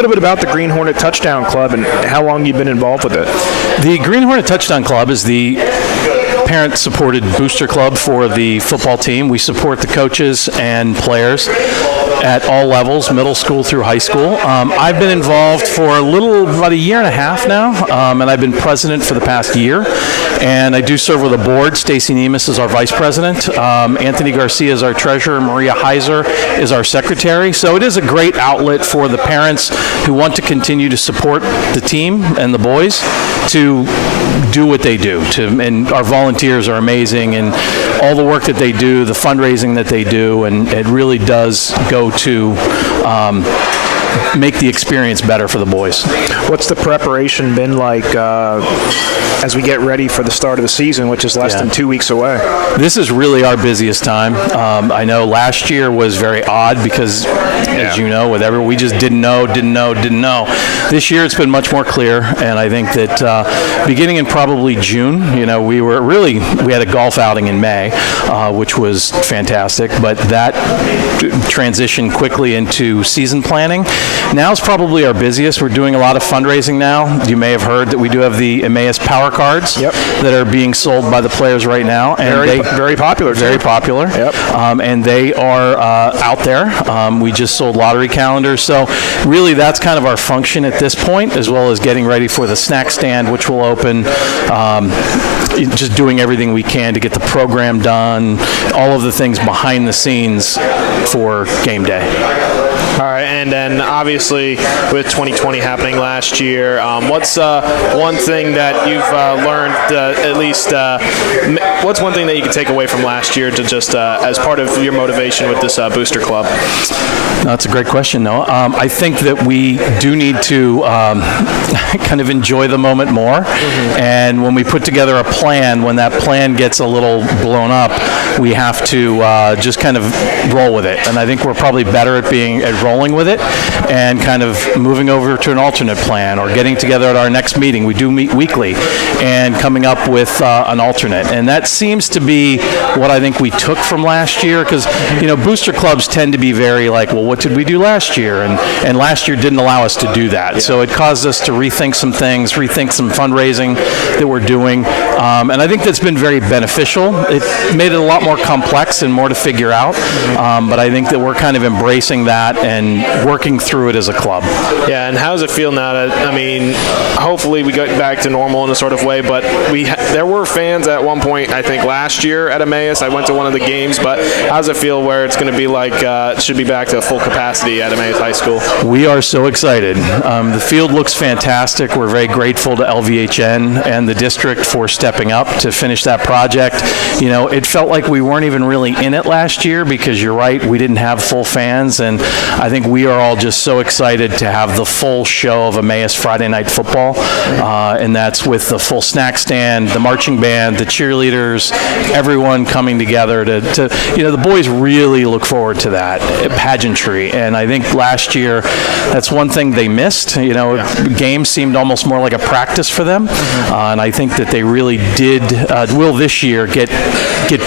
little bit about the Green Hornet Touchdown Club and how long you've been involved with it. The Green Hornet Touchdown Club is the parent-supported booster club for the football team. We support the coaches and players at all levels, middle school through high school. I've been involved for about a year and a half now, and I've been president for the past year. And I do serve with a board. Stacy Nemus is our vice president. Anthony Garcia is our treasurer. Maria Heiser is our secretary. So it is a great outlet for the parents who want to continue to support the team and the boys to do what they do. And our volunteers are amazing, and all the work that they do, the fundraising that they do, and it really does go to make the experience better for the boys. What's the preparation been like as we get ready for the start of the season, which is less than 2 weeks away? This is really our busiest time. I know last year was very odd because, as you know, we just didn't know. This year it's been much more clear, and I think that beginning in probably June, we had a golf outing in May, which was fantastic, but that transitioned quickly into season planning. Now is probably our busiest. We're doing a lot of fundraising now. You may have heard that we do have the Emmaus Power Cards that are being sold by the players right now. And very popular. Very popular. Yep. And they are out there. We just sold lottery calendars. So really that's kind of our function at this point, as well as getting ready for the snack stand, which will open. Just doing everything we can to get the program done, all of the things behind the scenes for game day. All right, and then obviously with 2020 happening last year, what's one thing that you've learned, what's one thing that you can take away from last year to just as part of your motivation with this booster club? That's a great question, Noah. I think that we do need to kind of enjoy the moment more, and when we put together a plan, when that plan gets a little blown up, we have to just kind of roll with it, and I think we're probably better at rolling with it and kind of moving over to an alternate plan or getting together at our next meeting. We do meet weekly and coming up with an alternate. And that seems to be what I think we took from last year because, booster clubs tend to be very like, well, what did we do last year? And last year didn't allow us to do that. Yeah. So it caused us to rethink some things, rethink some fundraising that we're doing. And I think that's been very beneficial. It made it a lot more complex and more to figure out. But I think that we're kind of embracing that and working through it as a club. Yeah, and how does it feel now that, hopefully we get back to normal in a sort of way, but there were fans at one point, I think, last year at Emmaus. I went to one of the games, but how does it feel where it's going to be like, it should be back to full capacity at Emmaus High School? We are so excited. The field looks fantastic. We're very grateful to LVHN and the district for stepping up to finish that project. It felt like we weren't even really in it last year because you're right, we didn't have full fans, and I think we are all just so excited to have the full show of Emmaus Friday Night Football, and that's with the full snack stand, the marching band, the cheerleaders, everyone coming together to the boys really look forward to that pageantry, and I think last year that's one thing they missed. Games seemed almost more like a practice for them, and I think that they really will this year get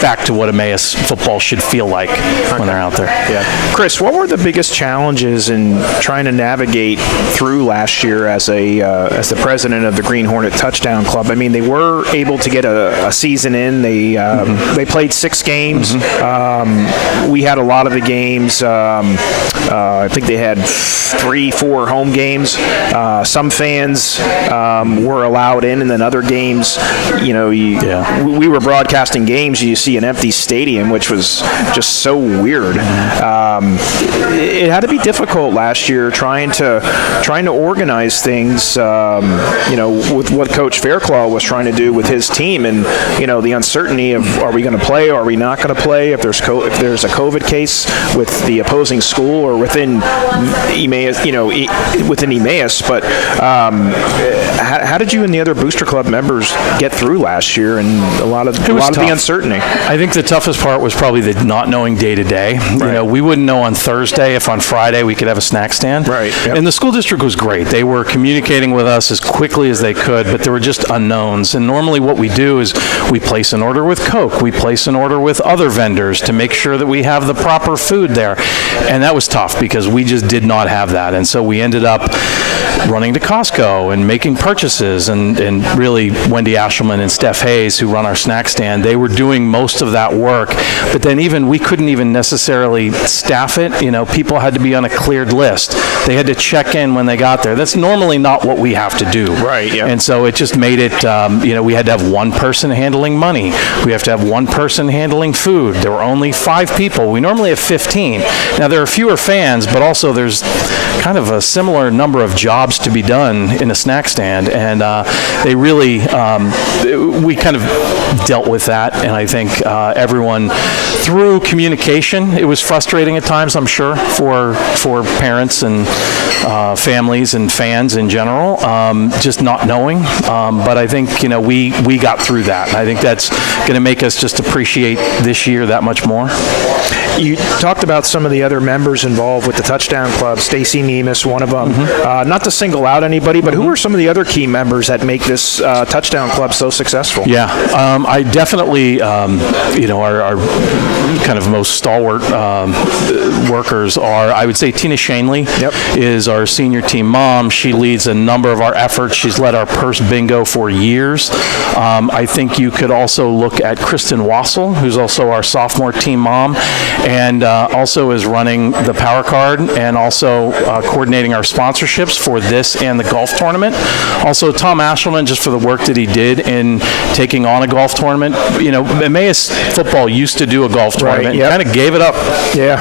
back to what Emmaus football should feel like when they're out there. Yeah. Chris, what were the biggest challenges in trying to navigate through last year as the president of the Green Hornet Touchdown Club? I mean, they were able to get a season in. They played 6 games. We had a lot of the games. I think they had 3-4 home games. Some fans were allowed in, and then other games, we were broadcasting games. You see an empty stadium, which was just so weird. It had to be difficult last year trying to organize things, with what Coach Fairclaw was trying to do with his team, and the uncertainty of are we going to play, or are we not going to play, if there's a COVID case with the opposing school or within Emmaus, within Emmaus. But how did you and the other Booster Club members get through last year and a lot of the uncertainty? I think the toughest part was probably the not knowing day to day. We wouldn't know on Thursday if on Friday we could have a snack stand. Right, yep. And the school district was great. They were communicating with us as quickly as they could, but there were just unknowns. And normally what we do is we place an order with Coke, we place an order with other vendors to make sure that we have the proper food there. And that was tough because we just did not have that. And so we ended up running to Costco and making purchases, and really Wendy Ashelman and Steph Hayes, who run our snack stand, they were doing most of that work. But then even we couldn't even necessarily staff it. You know, people had to be on a cleared list. They had to check in when they got there. That's normally not what we have to do. Right, yeah. And so it just made it, we had to have one person handling money. We have to have one person handling food. There were only 5 people. We normally have 15. Now, there are fewer fans, but also there's kind of a similar number of jobs to be done in a snack stand. And they really, we kind of dealt with that. And I think everyone, through communication, it was frustrating at times, I'm sure, for parents and families and fans in general, just not knowing. But I think, we got through that. And I think that's going to make us just appreciate this year that much more. You talked about some of the other members involved with the Touchdown Club. Stacy Nemus, one of them. Not to single out anybody, but who are some of the other key members that make this Touchdown Club so successful? Yeah, I definitely, our kind of most stalwart workers are, I would say, Tina Shanley is our senior team mom. She leads a number of our efforts. She's led our purse bingo for years. I think you could also look at Kristen Wassel, who's also our sophomore team mom, and also is running the Power Card and also coordinating our sponsorships for this and the golf tournament. Also, Tom Ashelman, just for the work that he did in taking on a golf tournament. Emmaus football used to do a golf tournament, kind of gave it up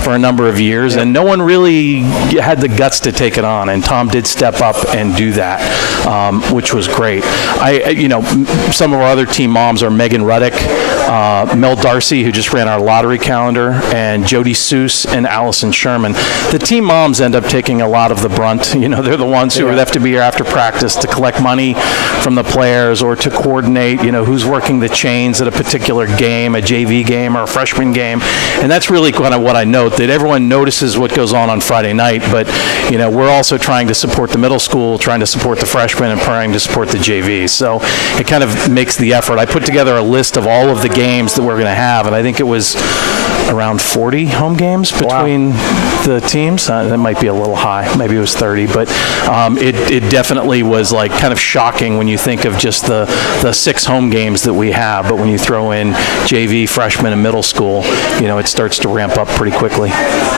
for a number of years, and no one really had the guts to take it on, and Tom did step up and do that, which was great. Some of our other team moms are Megan Ruddick, Mel Darcy, who just ran our lottery calendar, and Jody Seuss and Allison Sherman. The team moms end up taking a lot of the brunt. They're the ones who have to be here after practice to collect money from the players or to coordinate, who's working the chains at a particular game, a JV game or a freshman game. And that's really kind of what I note, that everyone notices what goes on Friday night, but, we're also trying to support the middle school, trying to support the freshmen, and trying to support the JV. So it kind of makes the effort. I put together a list of all of the games that we're going to have, and I think it was around 40 home games between the teams. That might be a little high. Maybe it was 30, but it definitely was like kind of shocking when you think of just the 6 home games that we have. But when you throw in JV, freshman, and middle school, it starts to ramp up pretty quickly.